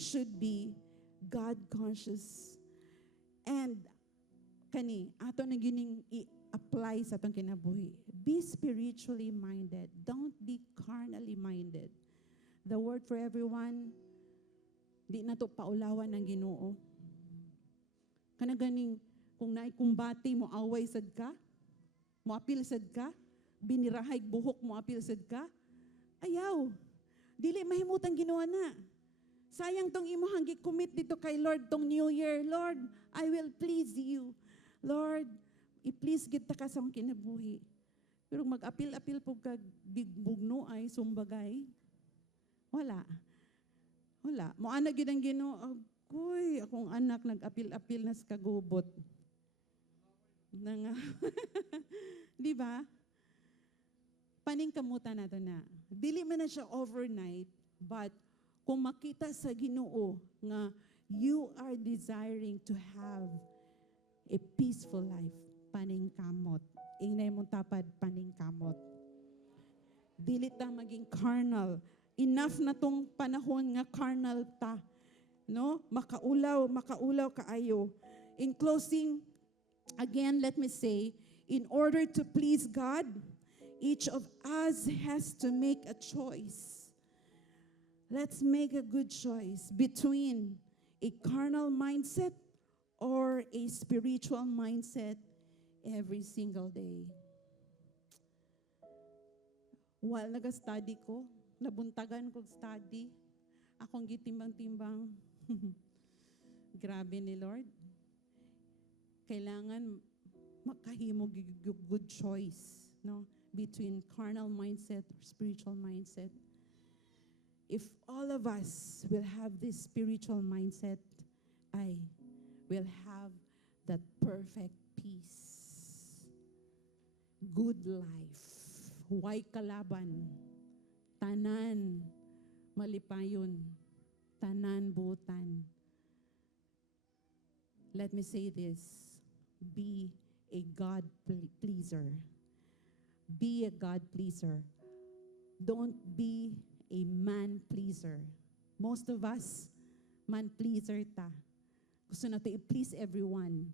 should be God conscious. And kani ato na gining i-apply sa atong kinabuhi. Be spiritually minded. Don't be carnally minded. The word for everyone, di na to paulawan ng Ginoo. Kana ganing kung naay kumbati mo away sad ka, mo apil sad ka, binirahay buhok mo apil sad ka, ayaw. Dili mahimutang Ginoo na. Sayang tong imuhang gi-commit dito kay Lord tong New Year. Lord, I will please you. Lord, i-please gid ta ka sa akong kinabuhi. Pero mag-apil-apil po kag bigbugno ay sumbagay. Wala. Mo ana gid ang Ginoo. Agoy, akong anak nag-apil-apil na sa kagubot. Di ba? paningkamutan nato na. Dili man na siya overnight, but kung makita sa Ginoo nga you are desiring to have a peaceful life, paningkamot. Ingnay mong tapad, paningkamot. Dili ta maging carnal. Enough na tong panahon nga carnal ta. No? Makaulaw kaayo. In closing, again, let me say, in order to please God, each of us has to make a choice. Let's make a good choice between a carnal mindset or a spiritual mindset every single day. While nag-study ko, nabuntagan ko study, akong gitimbang-timbang. Grabe ni Lord. Kailangan makahimo good choice, no? Between carnal mindset or spiritual mindset. If all of us will have this spiritual mindset, I will have that perfect peace, good life, huway kalaban, tanan malipayon, tanan butan. Let me say this, be a God pleaser. Be a God pleaser. Don't be a man pleaser. Most of us, man pleaser ta. Gusto natin i-please everyone.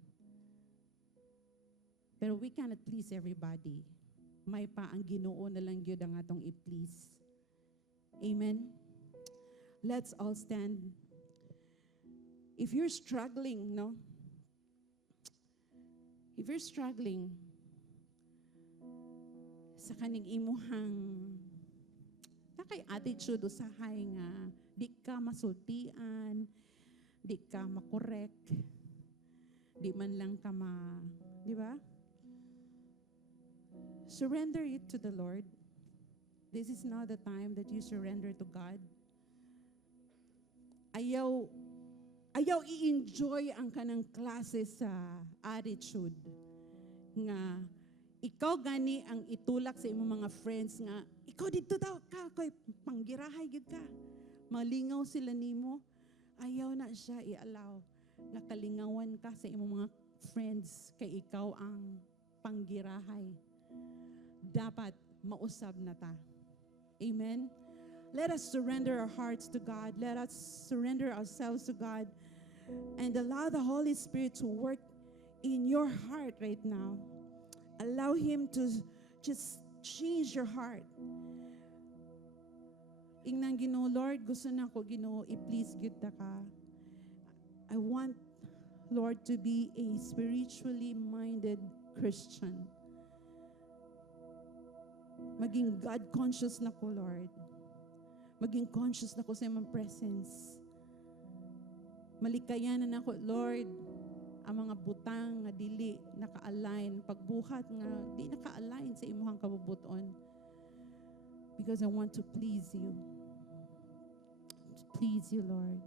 Pero we cannot please everybody. May pa ang Ginoo na lang yun ang atong i-please. Amen? Let's all stand. If you're struggling, no? If you're struggling sa kaning imuhang nakay attitude usahay nga di ka masultian, di ka makorek, di man lang ka di ba? Surrender it to the Lord. This is now the time that you surrender to God. Ayaw i-enjoy ang kanang klase sa attitude nga ikaw gani ang itulak sa imong mga friends nga ikaw dito daw ka koy panggirahay gid ka. Malingaw sila nimo. Ayaw na siya i-allow na kalingawan ka sa imong mga friends kay ikaw ang panggirahay. Dapat mausab na ta. Amen. Let us surrender our hearts to God. Let us surrender ourselves to God and allow the Holy Spirit to work in your heart right now. Allow Him to just change your heart. Ingnang Ginoo, Lord, gusto na ko Ginoo, i-please gyud ta ka. I want, Lord, to be a spiritually minded Christian. Maging God-conscious na ko, Lord. Maging conscious na ko sa imong presence. Malikayanan na ko, Lord, ang mga butang nga dili naka-align, pagbuhat nga di naka-align sa imuhang kabubuton. Because I want to please you. To please you, Lord.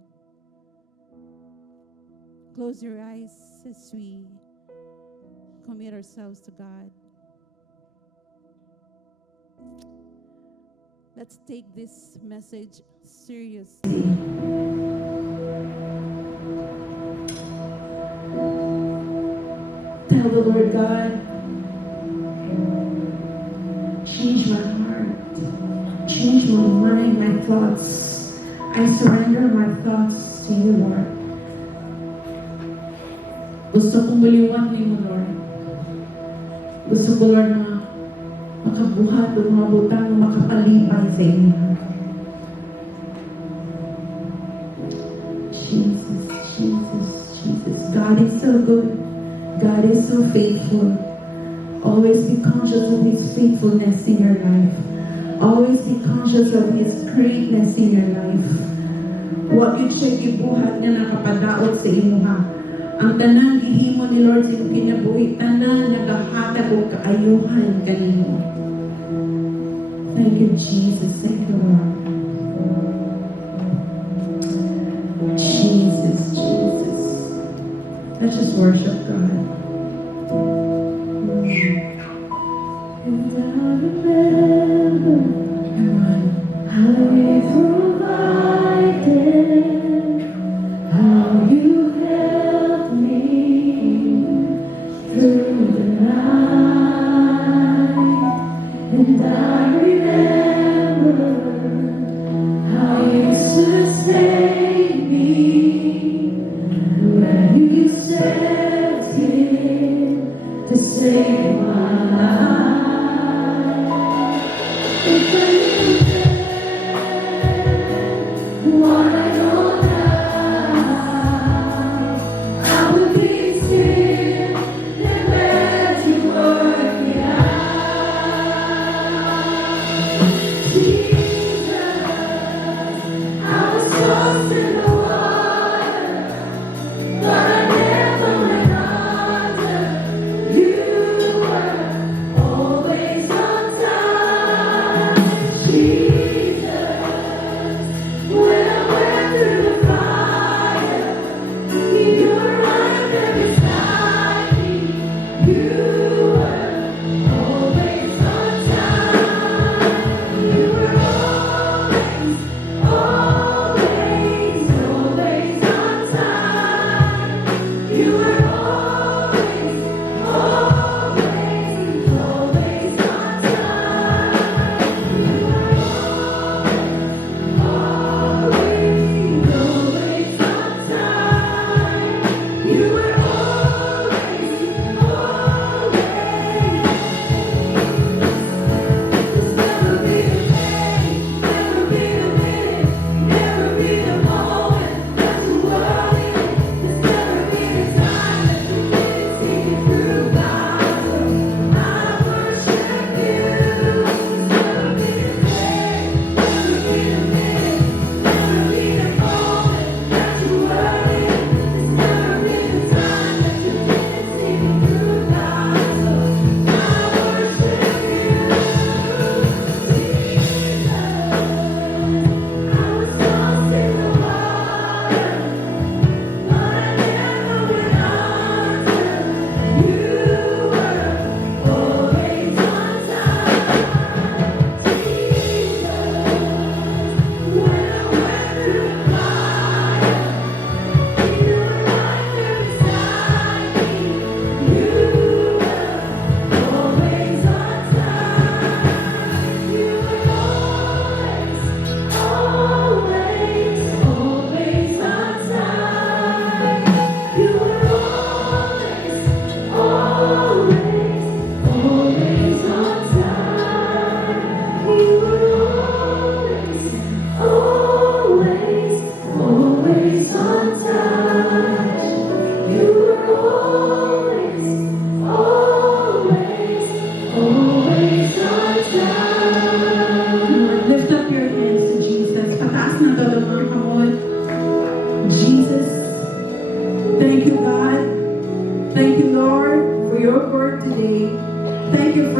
Close your eyes as we commit ourselves to God. Let's take this message seriously. Tell the Lord God, change my heart, change my mind, my thoughts. I surrender my thoughts to you, Lord. Gusto kong baliwan mo, Lord. Gusto ko, Lord, na makabuhat o mga butang makapalipay sa inyo. Jesus, Jesus, Jesus. God is so good. God is so faithful. Always be conscious of His faithfulness in your life. Always be conscious of His greatness in your life. Huwag yun siya gibuhat na nakapadaot sa imuha. Ang tanang gihimo ni Lord sa kinabuhi, tanan nagahatag o kaayuhan kanimo. Thank you, Jesus. Thank you, Lord. Jesus, Jesus. Let's just worship God. And I remember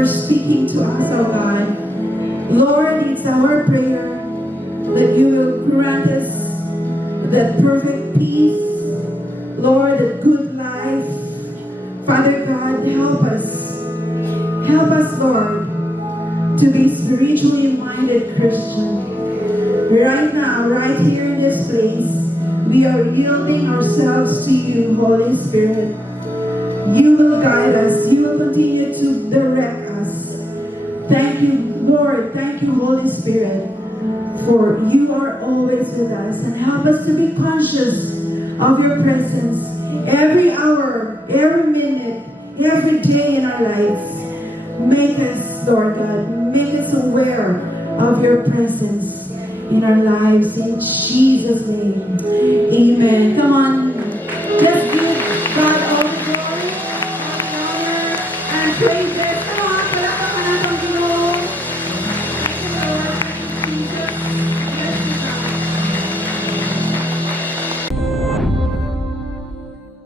speaking to us, oh God. Lord, it's our prayer that you will grant us that perfect peace, Lord, a good life. Father God, help us. Help us, Lord, to be spiritually minded Christian. Right now, right here in this place, we are yielding ourselves to you, Holy Spirit. You will guide us. You will continue to direct us. Thank you, Lord. Thank you, Holy Spirit, for you are always with us. And help us to be conscious of your presence every hour, every minute, every day in our lives. Make us, Lord God, make us aware of your presence in our lives. In Jesus' name.